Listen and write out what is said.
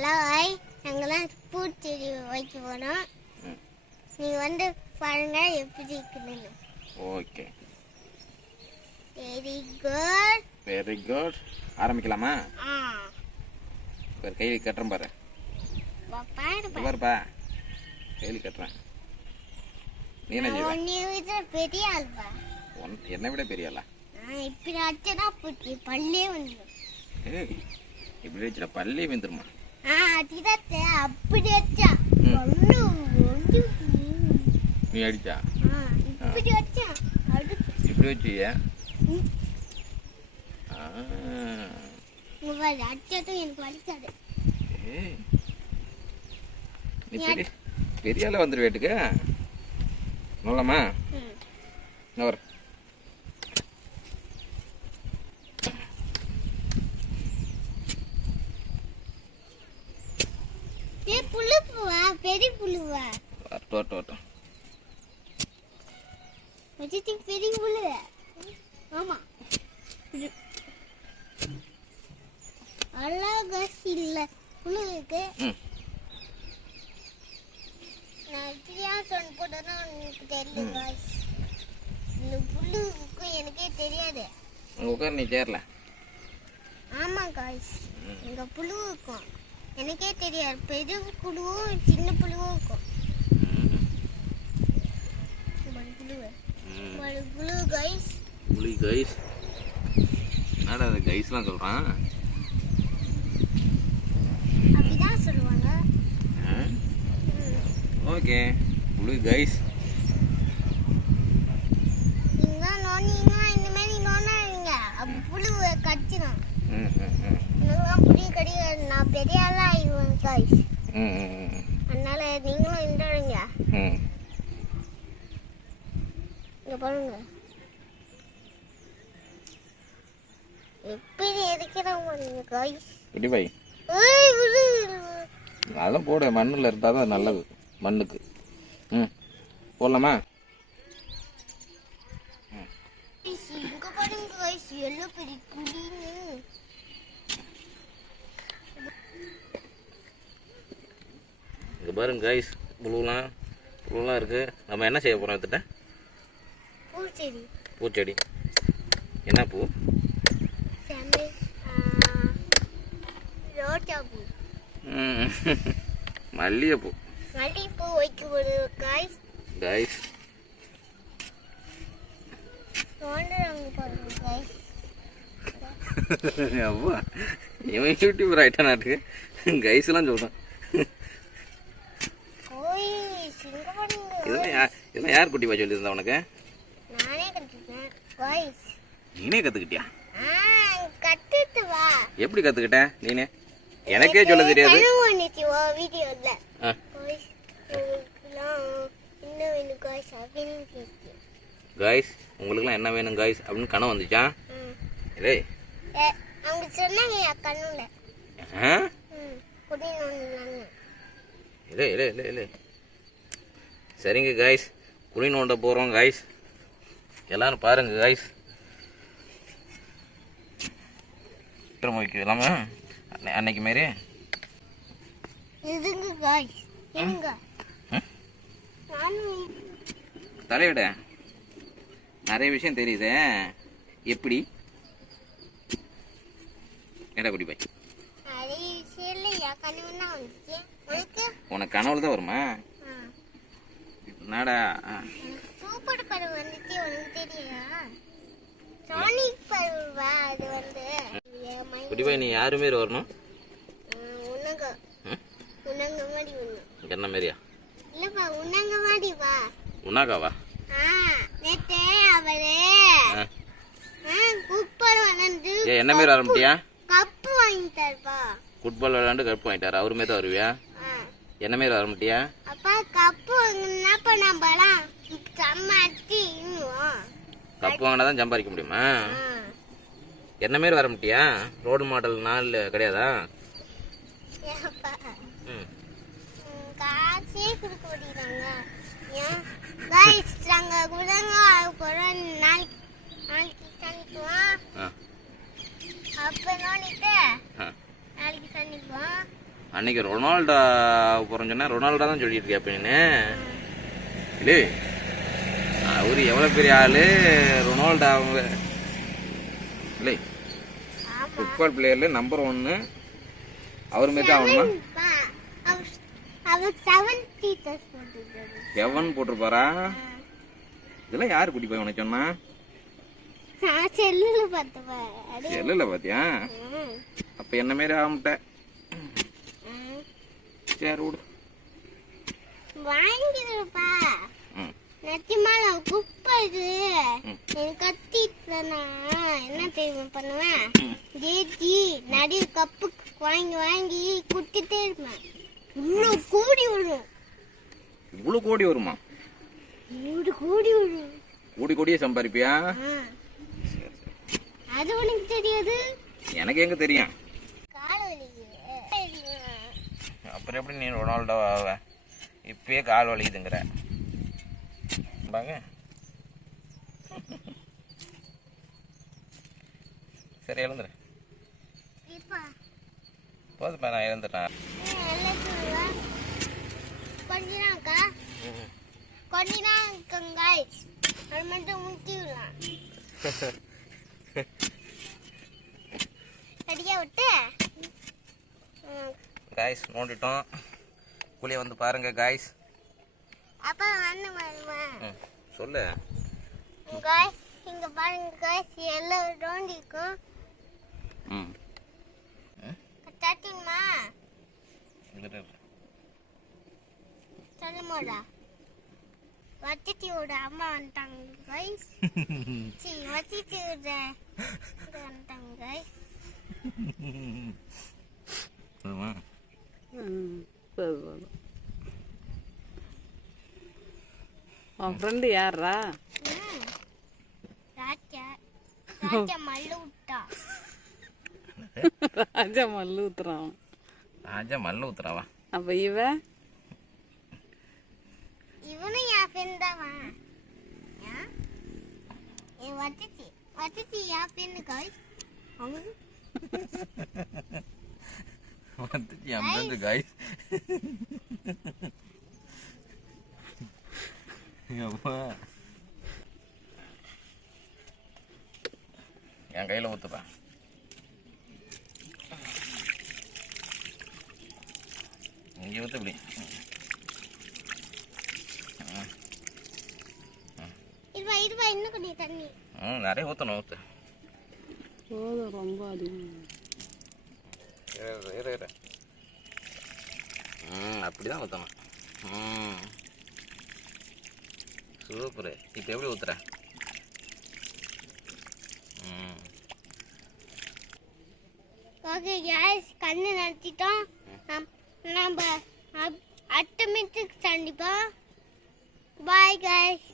Hello hi, நாங்களாம் பூச்செடி வைக்க போனோம். நீங்கள் வந்து பாருங்க எப்படி இருக்குன்னு. Okay, very good. Very good. ஆரம்பிக்கலாமா? கை கட்டுறேன் பாரு. பாருப்பா, கையில் கட்டுறேன். நீ என்ன செய்வ? பெரிய ஆள்பா. என்னை விட பெரிய ஆளா? இப்படி அச்சனா பூச்சி பல்லே வந்துடும். இப்படி வச்சுட்டா பல்லே வந்துருமா? அதுதான் அப்படி அச்சா நீ அடிச்சா? இப்படி அச்சா இப்படி வச்சிய? அச்சதும் எனக்கு வலிக்காது. நீ பெரிய ஆளா வந்துரு வீட்டுக்கு. நல்லாமா? நவர் புழுவா, பெரிய புழுவா. வரட்டும். பெரிய புழு. ஆமா, அழகா இல்ல புழு இருக்கு. நான் இப்படியா சொன்ன போட்டேன்னா எனக்கு தெரியல காய்ஸ். இந்த புழுவுக்கு எனக்கே தெரியாது. உட்கார், நீ சேரல. ஆமா காய்ஸ், எங்க புழு இருக்கும் எனக்கே தெரியாது. பெரிய புழுவும் சின்ன புழுவும் இருக்கும். புழு கைஸ். புலி கைஸ். என்னடா அது கைஸ்லாம் சொல்றான்? அப்படிதான் சொல்லுவாங்க. ஓகே, புலி கைஸ். நீங்க நோனீங்க இந்த மாதிரி நோனாதீங்க, அப்ப புழு கடிச்சிடும். நான் புளி கிடையாது, நான் பெரிய ஆளா ஆயிடுவேன் கைஸ். அதனால நீங்களும் இருந்துடுங்க. இங்க பாருங்க எப்படி இருக்கிறாங்க நீங்க கைஸ். இப்படி பை அதெல்லாம் போட, மண்ணில் இருந்தால் தான் நல்லது மண்ணுக்கு. போடலாமா? இங்க பாருங்க கைஸ், எவ்வளோ பெரிய குழின்னு. இங்கே பாருங்க கைஸ், புழுலாம் இருக்கு. நம்ம என்ன செய்ய போகிறோம்? எடுத்துட்ட பூச்செடி. என்ன பூ? ரோஜாப்பூ. மல்லிகைப்பூ. மல்லிகைப்பூ வைக்க போகிறோம் கைஸ். அவ்வா, இவன் யூடியூபர் ஆகிட்டான் நாட்டுக்கு. கைஸ்லாம் சொல்கிறான். இதெல்லாம் யார் குட்டி சொல்லி இருந்தா உனக்கு? நானே கத்துக்கிட்டேன். நீனே கத்துக்கிட்டியா? கத்துட்டு வா. எப்படி கத்துக்கிட்ட நீனே? எனக்கே சொல்ல தெரியாது. காய்ஸ், உங்களுக்குலாம் என்ன வேணும் காய்ஸ் அப்படின்னு கனவு வந்துச்சா? டேய், அவங்க சொன்னாங்க கண்ணுல. இல்லை சரிங்க காய்ஸ், குழி நோண்ட போகிறோம் காய்ஸ். எல்லாரும் பாருங்க காய்ஸ். வைக்கலாமா அன்னைக்கு மாரி? தலையிட நிறைய விஷயம் தெரியுது. எப்படி ஏடா குடி பாய்? உனக்கு கனவுல தான் வருமா? என்னடா சூப்பர் படம் வந்துச்சு, உனக்கு தெரியா? சானிக் பருவா அது வந்து. குடிபாய், நீ யாரு மாரி வரணும்? உன்னங்க மாதிரி வரணும். என்ன மாரியா? இல்லப்பா, உன்னங்க மாதிரி வா. உன்னாகாவா? நேத்து அவரே ஃபுட்பால் விளையாண்டு என்ன மாரி வர முடியா? கப்பு வாங்கிட்டாருப்பா. ஃபுட்பால் விளையாண்டு கப்பு வாங்கிட்டாரு. அவரு மாரி தான் வருவியா? என்ன மாரி வர முடியா? அப்பா கப்பு வாங்கினாப்ப நம்மலாம் சம்மாட்டி கப்பு வாங்கினா தான் சம்பாதிக்க முடியுமா? என்ன மாரி வர முடியா? ரோடு மாடல் 4 கிடையாதா? காசே கொடுக்க மாட்டேங்கிறாங்க. गाइस रंग गुडंगा कोरन नाளைக்கு சனிக்குவோம். அப்ப நோனிட்டு நாளைக்கு சனிக்குவோம். அன்னைக்கு ரொனால்டோ போகிறேன்னு சொன்னா ரொனால்டோ தான் சொல்லிட்டு இருக்கியா அப்ப நீ இல்லை அவரு எவ்வளோ பெரிய ஆளு ரொனால்டோ அவங்க இல்லை ஃபுட்பால் பிளேயர்ல நம்பர் 1 அவர் மாதிரி தான் ஆகணுமா அவர் 7 போட்டிருப்பாரா இதெல்லாம் யாரு குட்டி போய் உனக்கு சொன்னா செல்லுல பாத்தியா அப்ப என்ன மாரி ஆகமுட்ட சரி விடு வாங்கிடுப்பா நெத்திமால குப்பை இது கத்திட்டுனா என்ன தெரியுமா பண்ணுவேன் ஜேஜி நடுவு கப்பு வாங்கி வாங்கி குட்டிட்டே இருப்பேன் இவ்வளவு கோடி வரும் இவ்வளவு கோடி வருமா 100 கோடி வரும் கோடியே சம்பாதிப்பியா அது உனக்கு தெரியாது எனக்கு எங்க தெரியும் கால் வலி அப்புறம் எப்படி நீ ரொனால்டோ ஆவ இப்பயே கால் வலிக்குதுங்கிற பாங்க சரி எழுந்துரு போதுப்பா நான் எழுந்துட்டேன் அது மட்டும் முக்கியம் சரியா விட்டு காய்ஸ் நோண்டிட்டோம் குளிய வந்து பாருங்க காய்ஸ் அப்பா வந்து சொல்லு காய்ஸ் இங்க பாருங்க காய்ஸ் எல்லாம் நோண்டிக்கும் கட்டாட்டிமா சொல்லுமோடா வச்சிட்டியோட அம்மா வந்துட்டாங்க காய்ஸ் சரி வச்சிட்டியோட வந்துட்டாங்க காய்ஸ் உன் ஃப்ரெண்டு யாரா ராஜா மல்லு விட்டா ராஜா மல்லு ஊத்துறான் ராஜா மல்லு ஊத்துறாவா அப்ப இவனும் என் ஃப்ரெண்ட் தான் வச்சிச்சு என் ஃப்ரெண்டு காய்ஸ் வந்துச்சு என் ஃப்ரெண்டு காய்ஸ் என் கையில ஊத்துப்பா இங்கே ஊத்து இப்படி இன்னும் கொஞ்சம் தண்ணி நிறைய ஊற்றணும் ஊற்று போதும் ரொம்ப அதிகம் அப்படிதான் ஊற்றணும் சூப்பரு இப்போ எப்படி ஊத்துற ஓகே गाइस கண்ணு நடத்திட்டோம் நம்ம அடுத்த மீட்டுக்கு சந்திப்போம் பாய் गाइस